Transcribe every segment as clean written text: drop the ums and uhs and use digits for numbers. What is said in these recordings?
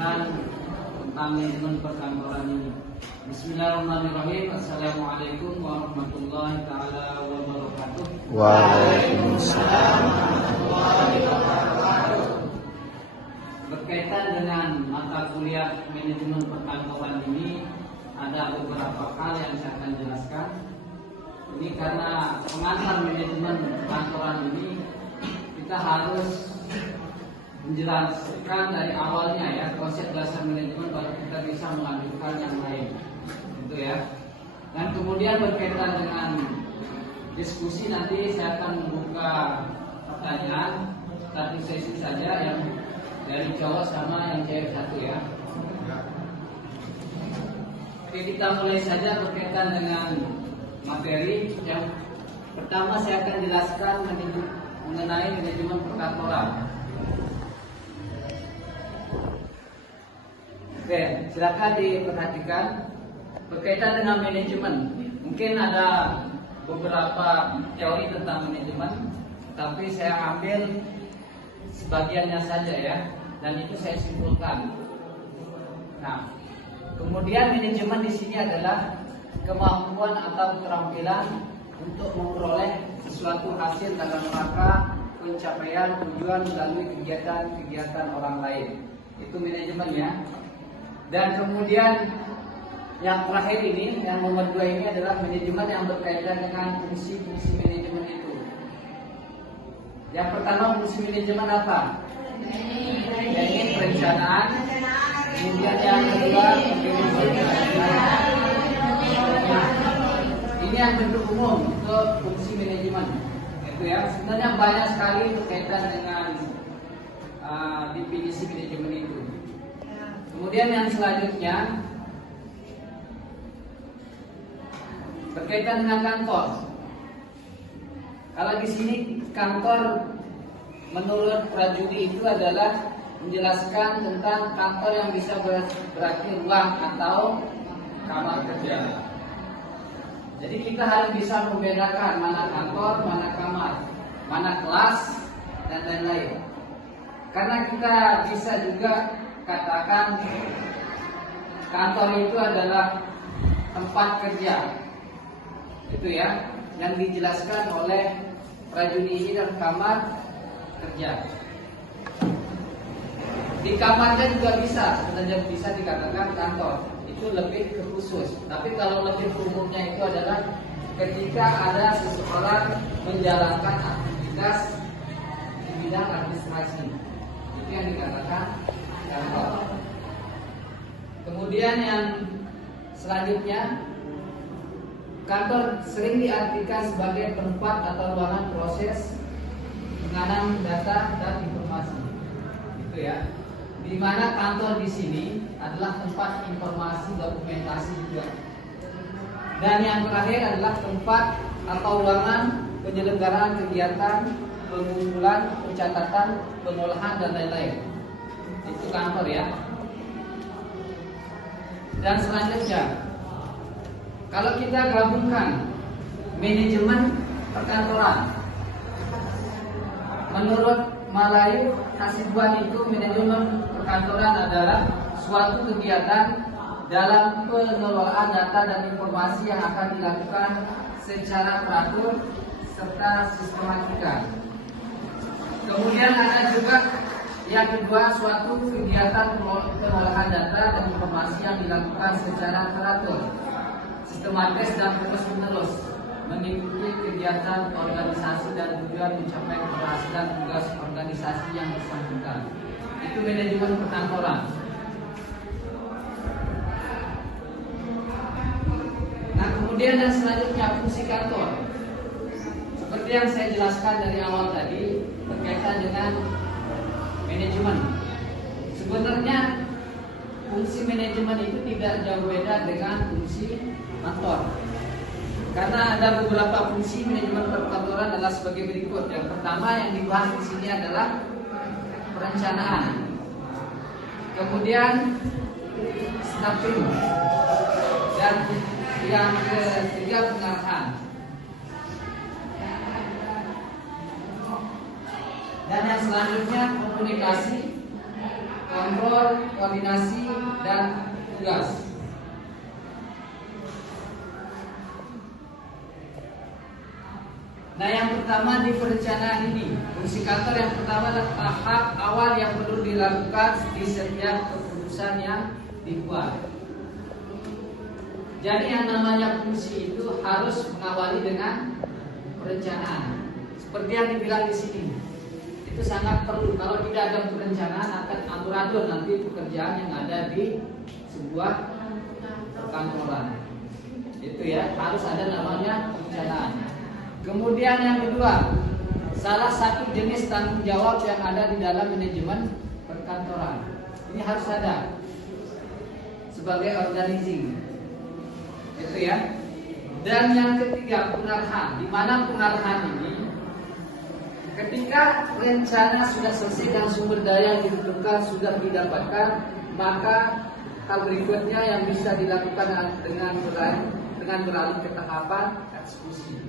pelatihan tentang manajemen perkantoran ini. Bismillahirrahmanirrahim. Assalamualaikum warahmatullahi taala wabarakatuh. Waalaikumsalam warahmatullahi wabarakatuh. Berkaitan dengan mata kuliah manajemen perkantoran ini, ada beberapa hal yang saya akan jelaskan. Ini karena pengantar manajemen perkantoran ini kita harus menjelaskan dari awalnya ya, konsep dasar manajemen baru kita bisa melanjutkan yang lain. Itu ya. Dan kemudian berkaitan dengan diskusi, nanti saya akan membuka pertanyaan satu sesi saja, yang dari cowok sama yang cewek satu ya. Oke, kita mulai saja berkaitan dengan materi. Yang pertama saya akan jelaskan mengenai manajemen perkantoran. Oke, silakan diperhatikan berkaitan dengan manajemen. Mungkin ada beberapa teori tentang manajemen, tapi saya ambil sebagiannya saja ya, dan itu saya simpulkan. Nah, kemudian manajemen di sini adalah kemampuan atau keterampilan untuk memperoleh sesuatu hasil dalam rangka pencapaian tujuan melalui kegiatan-kegiatan orang lain. Itu manajemen ya. Dan kemudian yang terakhir ini, yang nomor 2 ini adalah manajemen yang berkaitan dengan fungsi-fungsi manajemen itu. Yang pertama, fungsi manajemen apa? Planning, perencanaan. Kemudian yang kedua, ini yang bentuk umum untuk fungsi manajemen. Itu ya. Sebenarnya banyak sekali berkaitan dengan definisi manajemen itu. Kemudian yang selanjutnya berkaitan dengan kantor. Kalau di sini kantor menurut Prajudi itu adalah menjelaskan tentang kantor yang bisa berarti ruang atau kamar kerja. Jadi kita harus bisa membedakan mana kantor, mana kamar, mana kelas, dan lain-lain. Karena kita bisa juga katakan kantor itu adalah tempat kerja, itu ya, yang dijelaskan oleh Prajudi ini dan kamar kerja. Di kamarnya juga bisa, sebenarnya bisa dikatakan kantor. Itu lebih ke khusus. Tapi kalau lebih umumnya itu adalah ketika ada seseorang menjalankan aktivitas di bidang administrasi, itu yang dikatakan kantor. Kemudian yang selanjutnya, kantor sering diartikan sebagai tempat atau ruangan proses penanganan data dan informasi. Itu ya. Di mana kantor di sini adalah tempat informasi dokumentasi juga. Dan yang terakhir adalah tempat atau ruangan penyelenggaraan kegiatan pengumpulan, pencatatan, pengolahan dan lain-lain. Itu kantor ya. Dan selanjutnya, kalau kita gabungkan manajemen perkantoran, menurut Malayu Hasibuan itu manajemen perkantoran adalah suatu kegiatan dalam pengelolaan data dan informasi yang akan dilakukan secara teratur serta sistematika. Kemudian ada juga yang kedua, suatu kegiatan pengolahan data dan informasi yang dilakukan secara teratur, sistematis dan terus-menerus, mengikuti kegiatan organisasi dan tujuan mencapai keberhasilan tugas organisasi yang bersangkutan. Itu manajemen perkantoran. Nah, kemudian yang selanjutnya fungsi kantor. Seperti yang saya jelaskan dari awal tadi berkaitan dengan manajemen. Sebenarnya fungsi manajemen itu tidak jauh beda dengan fungsi kantor. Karena ada beberapa fungsi manajemen perkantoran adalah sebagai berikut. Yang pertama yang dibahas di sini adalah perencanaan. Kemudian staffing. Dan yang ketiga pengarahan. Dan yang selanjutnya komunikasi. kontrol, koordinasi, dan tugas. Nah, yang pertama di perencanaan ini, fungsi kantor yang pertama adalah tahap awal yang perlu dilakukan di setiap keputusan yang dibuat. Jadi yang namanya fungsi itu harus mengawali dengan perencanaan. Seperti yang dibilang di sini, itu sangat perlu. Kalau tidak ada perencanaan akan amburadul nanti pekerjaan yang ada di sebuah perkantoran. Itu ya, harus ada namanya perencanaan. Kemudian yang kedua, salah satu jenis tanggung jawab yang ada di dalam manajemen perkantoran. Ini harus ada sebagai organizing. Itu ya. Dan yang ketiga, pengarahan. Di mana pengarahan ini? Ketika rencana sudah selesai dan sumber daya yang dibutuhkan sudah didapatkan, maka hal berikutnya yang bisa dilakukan dengan beralih ke tahapan eksekusi.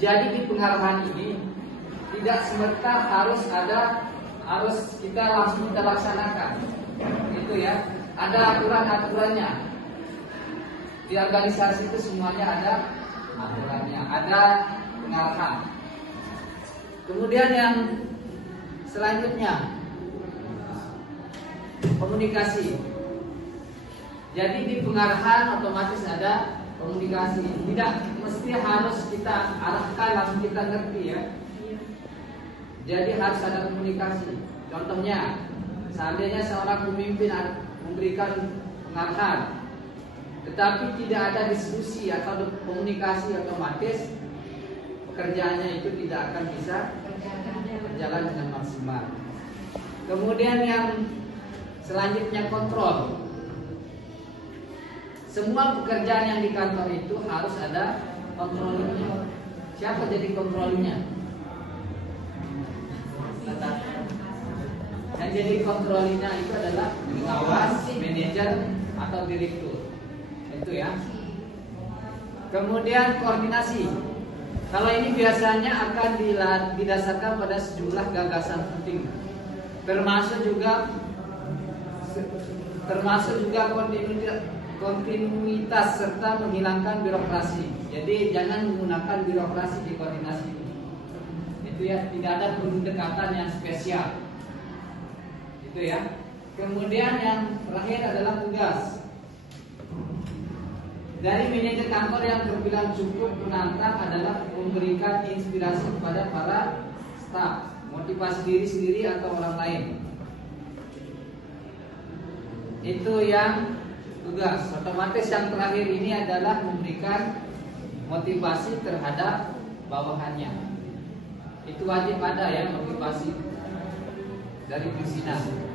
Jadi di pengarahan ini tidak semerta harus kita langsung kita laksanakan, itu ya. Ada aturan-aturannya. Di organisasi itu semuanya ada aturannya, ada pengarahan. Kemudian yang selanjutnya komunikasi. Jadi di pengarahan otomatis ada komunikasi. Tidak mesti harus kita arahkan langsung kita ngerti ya. Jadi harus ada komunikasi. Contohnya, seandainya seorang pemimpin memberikan pengarahan, tetapi tidak ada diskusi atau komunikasi, otomatis pekerjaannya itu tidak akan bisa berjalan dengan maksimal. Kemudian yang selanjutnya kontrol. Semua pekerjaan yang di kantor itu harus ada kontrolnya. Siapa jadi kontrolnya? Yang jadi kontrolnya itu adalah pengawas, manajer, atau direktur. Itu ya. Kemudian koordinasi. Kalau ini biasanya akan didasarkan pada sejumlah gagasan penting, termasuk juga kontinuitas serta menghilangkan birokrasi. Jadi jangan menggunakan birokrasi di koordinasi. Itu ya, tidak ada pendekatan yang spesial. Itu ya. Kemudian yang terakhir adalah tugas. Dari manajer kantor yang terbilang cukup menantang adalah memberikan inspirasi kepada para staf, motivasi diri sendiri atau orang lain. Itu yang tugas. Otomatis yang terakhir ini adalah memberikan motivasi terhadap bawahannya. Itu wajib ada ya, motivasi dari pimpinan.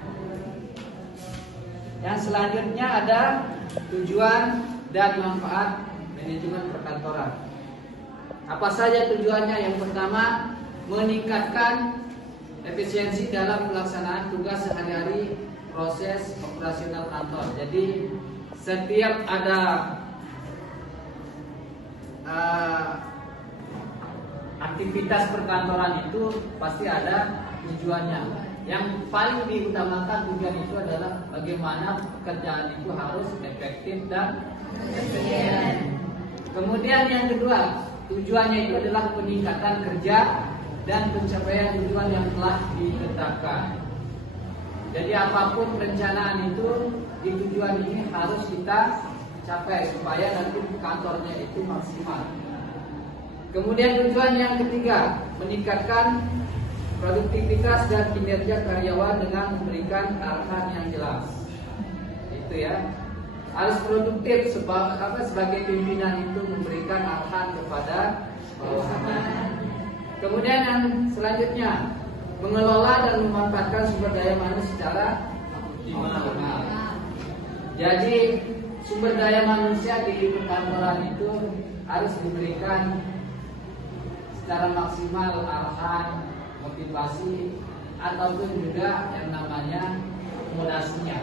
Yang selanjutnya ada tujuan dan manfaat manajemen perkantoran. Apa saja tujuannya? Yang pertama, meningkatkan efisiensi dalam pelaksanaan tugas sehari-hari proses operasional kantor. Jadi setiap ada aktivitas perkantoran itu pasti ada tujuannya. Yang paling diutamakan tujuan itu adalah bagaimana pekerjaan itu harus efektif dan efisien. Kemudian yang kedua, tujuannya itu adalah peningkatan kerja dan pencapaian tujuan yang telah ditetapkan. Jadi apapun perencanaan itu di tujuan ini harus kita capai supaya nanti kantornya itu maksimal. Kemudian tujuan yang ketiga, meningkatkan produktivitas dan kinerja karyawan dengan memberikan arahan yang jelas. Itu ya. Harus produktif sebagai pimpinan itu memberikan arahan kepada bawahannya. Kemudian yang selanjutnya, mengelola dan memanfaatkan sumber daya manusia secara optimal. Jadi sumber daya manusia di perkantoran itu harus diberikan secara maksimal arahan, motivasi, ataupun juga yang namanya akomodasinya.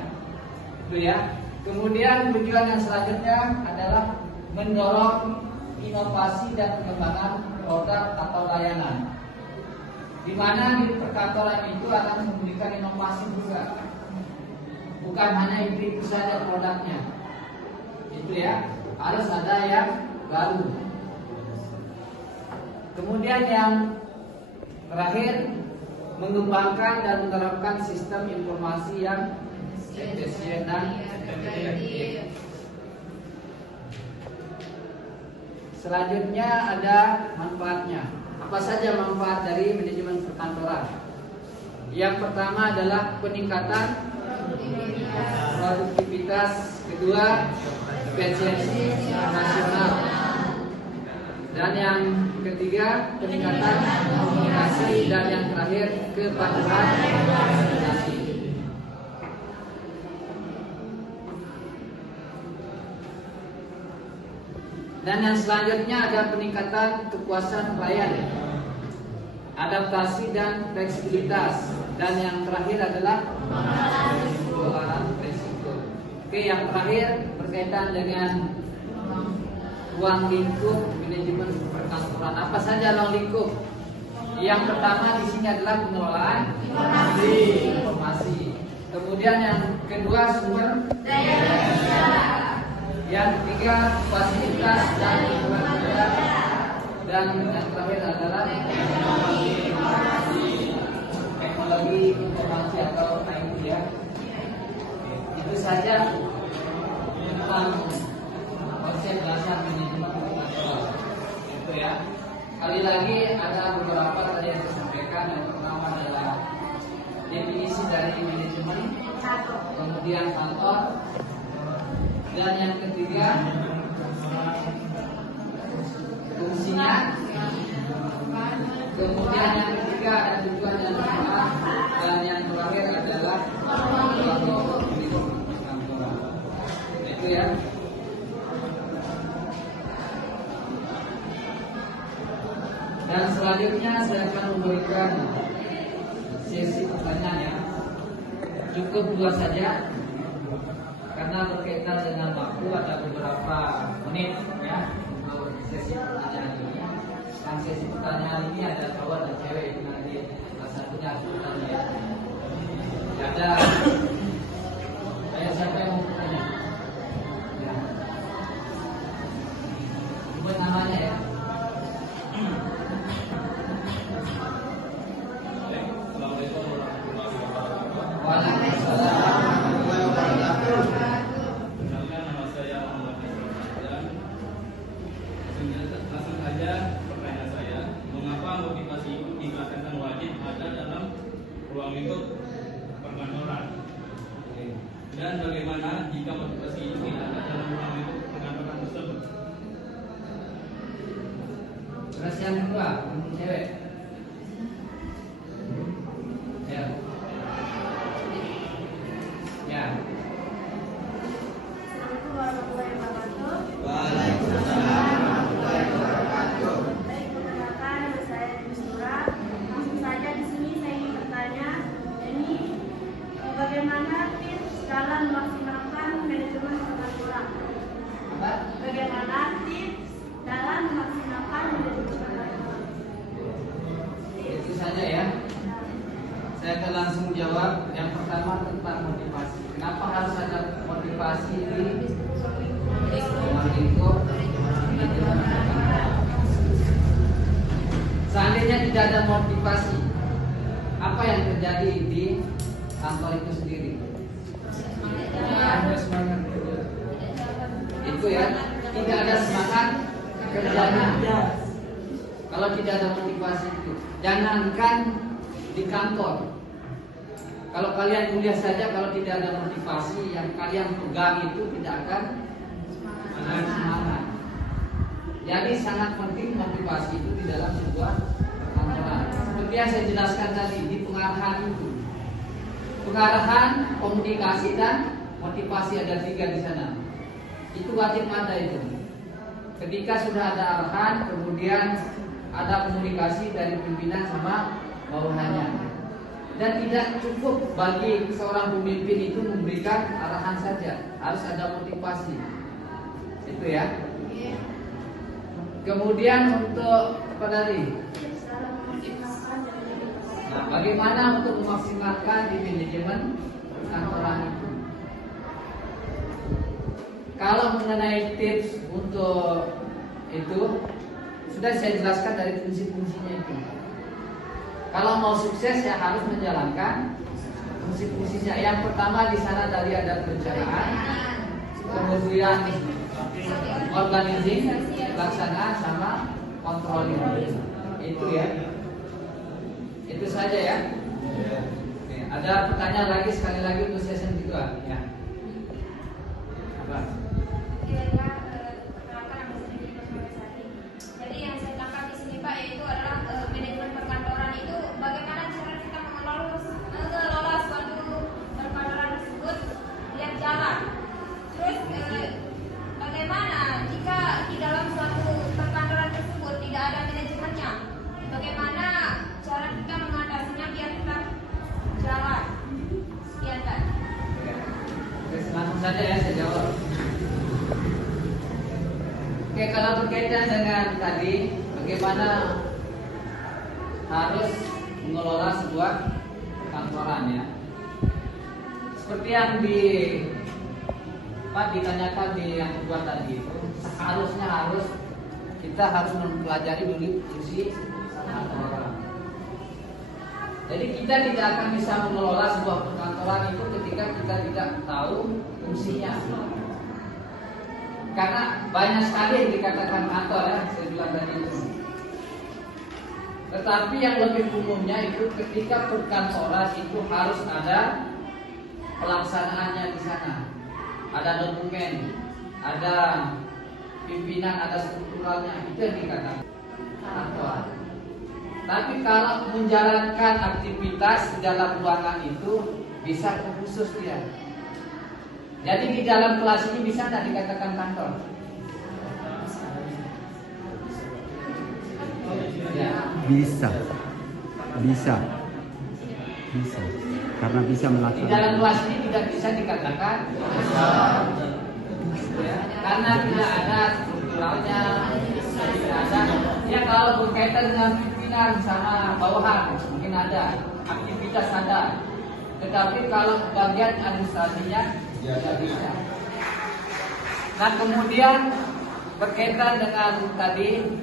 Itu ya. Kemudian tujuan yang selanjutnya adalah mendorong inovasi dan pengembangan produk atau layanan. Di mana di perkantoran itu akan memberikan inovasi juga. bukan hanya itu saja produknya. Itu ya, harus ada yang baru. Kemudian yang terakhir, mengembangkan dan menerapkan sistem informasi yang efisien dan efektif. Selanjutnya ada manfaatnya. Apa saja manfaat dari manajemen perkantoran? Yang pertama adalah peningkatan produktivitas, kedua efisiensi nasional, dan yang ketiga peningkatan komunikasi, dan yang terakhir kepatuhan organisasi. Dan yang selanjutnya ada peningkatan kepuasan klien, adaptasi dan fleksibilitas, dan yang terakhir adalah pengelolaan risiko. Oke, yang terakhir berkaitan dengan ruang lingkup manajemen perkantoran. Apa saja ruang lingkup? Yang pertama di sini adalah pengelolaan informasi. Kemudian yang kedua sumber daya manusia. Yang ketiga fasilitas dan lingkungan kerja. Dan yang terakhir adalah teknologi informasi atau IT ya. Itu saja tentang konsep dasar manajemen perkantoran. Itu ya. Kali lagi ada beberapa tadi yang saya sampaikan. Yang pertama adalah definisi dari manajemen, kemudian kantor, dan yang ketiga fungsinya, kemudian yang ketiga ada tujuan dan manfaat, dan yang terakhir adalah perkantoran. Itu ya. Dan selanjutnya saya akan memberikan sesi pertanyaan ya. Cukup 2 saja, karena berkaitan dengan waktu ada beberapa menit ya untuk sesi pertanyaan ini. Dan sesi pertanyaan ini ada cowok dan cewek, nanti salah satunya harus bertanya ya. Ada siapa yang mau bertanya? Ya. Buat namanya ya. Dan bagaimana jika motivasi itu tidak ada dalam ruang lingkup perkantoran tersebut? Terus yang kedua, cewek. Ya. Ya. Assalamualaikum warahmatullahi wabarakatuh. Waalaikumsalam warahmatullahi wabarakatuh. Baik, perkenalkan nama saya Nusura. Langsung saja di sini saya ingin bertanya, ini bagaimana tips dalam memaksimalkan manajemen perkantoran? Apa? Bagaimana tips dalam memaksimalkan manajemen perkantoran? Itu saja ya. Saya akan langsung jawab. Yang pertama tentang motivasi. Kenapa harus ada motivasi di ruang lingkup manajemen perkantoran? Seandainya tidak ada motivasi, apa yang terjadi di kantor itu sendiri? Ada semangat kerja. Itu ya, tidak ada semangat kerjanya. Kalau tidak ada motivasi itu, jangankan di kantor. Kalau kalian kuliah saja, kalau tidak ada motivasi yang kalian pegang itu tidak akan semangat. Jadi sangat penting motivasi itu di dalam sebuah perkantoran. Seperti yang saya jelaskan tadi di pengarahan itu. Pengarahan, komunikasi, dan motivasi ada 3 di sana. Itu wajib ada itu. Ketika sudah ada arahan, kemudian ada komunikasi dari pimpinan sama bawahannya. Dan tidak cukup bagi seorang pemimpin itu memberikan arahan saja, harus ada motivasi. Itu ya. Kemudian untuk apa tadi? Tips dalam memaksimalkan manajemen perkantoran. Nah, bagaimana untuk memaksimalkan di manajemen perkantoran itu? kalau mengenai tips untuk itu sudah saya jelaskan dari fungsi-fungsinya itu. Kalau mau sukses ya harus menjalankan fungsi-fungsinya. Yang pertama di sana tadi ada perencanaan, kemudian organizing, pelaksanaan, sama controlling. Itu ya. Itu saja ya. Oke, ada pertanyaan lagi sekali lagi untuk session kedua ya. Apa? Kira-kira perkenalkan nama saya Dimas Magasari. Jadi yang saya tangkap di sini Pak yaitu adalah manajemen perkantoran itu bagaimana cara kita mengelola suatu perkantoran tersebut biar jalan. Terus bagaimana jika di dalam suatu perkantoran tersebut tidak ada manajemennya? Bagaimana cara kita mengatasinya biar tetap jalan? Sekian Pak. Oke, langsung saja ya saya jawab. Oke, kalau berkaitan dengan tadi bagaimana harus mengelola sebuah kantoran ya. Seperti yang ditanyakan di yang kedua tadi itu, harus kita harus mempelajari dulu fungsi kantoran. Jadi kita tidak akan bisa mengelola sebuah perkantoran itu ketika kita tidak tahu fungsinya. Karena banyak sekali yang dikatakan kantor ya, saya bilang tadi itu. Tetapi yang lebih umumnya itu ketika perkantoran itu harus ada pelaksanaannya di sana. Ada dokumen, ada pimpinan, ada strukturalnya, itu yang dikatakan kantor. Tapi kalau menjalankan aktivitas di dalam ruangan itu bisa khusus dia. Jadi di dalam kelas ini bisa tidak dikatakan kantor? Ya. Bisa. Karena bisa Di melakukan. dalam kelas ini tidak bisa dikatakan kantor. Ya. Karena tidak ada strukturalnya, tidak ada. Ya kalau berkaitan dengan pimpinan sama bawahan mungkin ada, aktivitas ada. Tetapi kalau bagian administrasinya tidak bisa. Nah kemudian berkaitan dengan tadi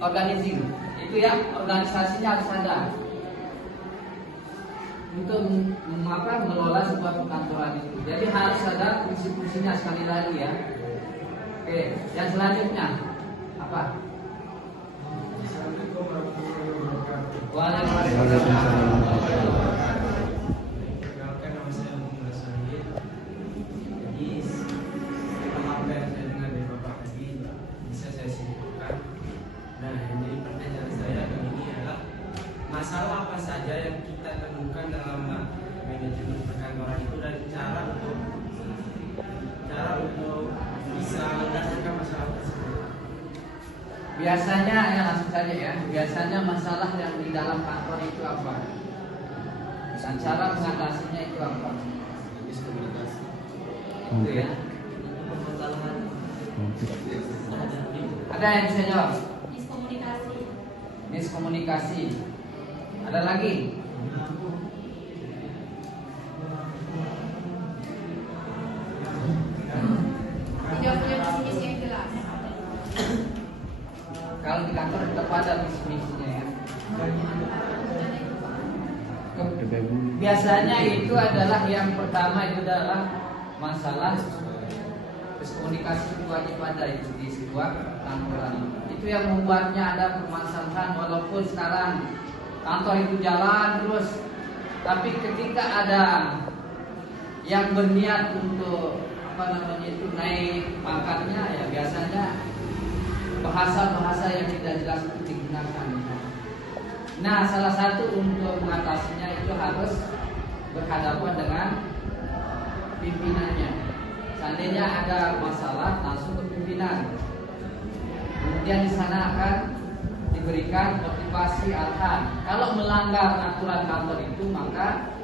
organizing, itu ya organisasinya harus ada untuk mengelola sebuah perkantoran itu. Jadi harus ada fungsi-fungsinya sekali lagi ya. Oke, yang selanjutnya apa? Waalaikumsalam. Perkenalkan nama saya Muhammad Sahid. Jadi sama apa yang saya dengar dari Bapak tadi bisa saya simpulkan. Nah, yang jadi pertanyaan saya kali ini adalah masalah apa saja yang kita temukan dalam manajemen perkantoran itu dan cara untuk bisa menyelesaikan masalah tersebut. Biasanya ya langsung saja ya. Biasanya masalah yang di dalam kantor itu apa? Dan cara mengatasinya itu apa? Miskomunikasi. Itu ya. Ada yang bisa jawab? Miskomunikasi. Miskomunikasi. Ada lagi? Tidak punya visi misi yang jelas. Kalau di kantor tetap ada misinya ya. Biasanya itu adalah yang pertama itu adalah masalah miskomunikasi itu wajib ada itu di sebuah kantoran. Itu yang membuatnya ada permasalahan walaupun sekarang kantor itu jalan terus, tapi ketika ada yang berniat untuk itu naik pangkatnya ya biasanya bahasa-bahasa yang tidak jelas itu digunakan. Nah, salah satu untuk mengatasinya itu harus berhadapan dengan pimpinannya. Seandainya ada masalah langsung ke pimpinan. Kemudian di sana akan diberikan motivasi arahan. Kalau melanggar aturan kantor itu maka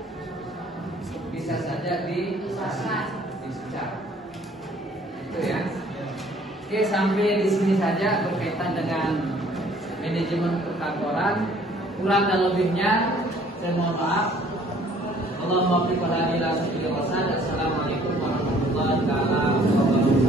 bisa saja dipecat. Itu ya. Oke, sampai di sini saja berkaitan dengan manajemen perkantoran. Kurang dan lebihnya saya mohon maaf. Allahumma qul Assalamualaikum warahmatullahi wabarakatuh.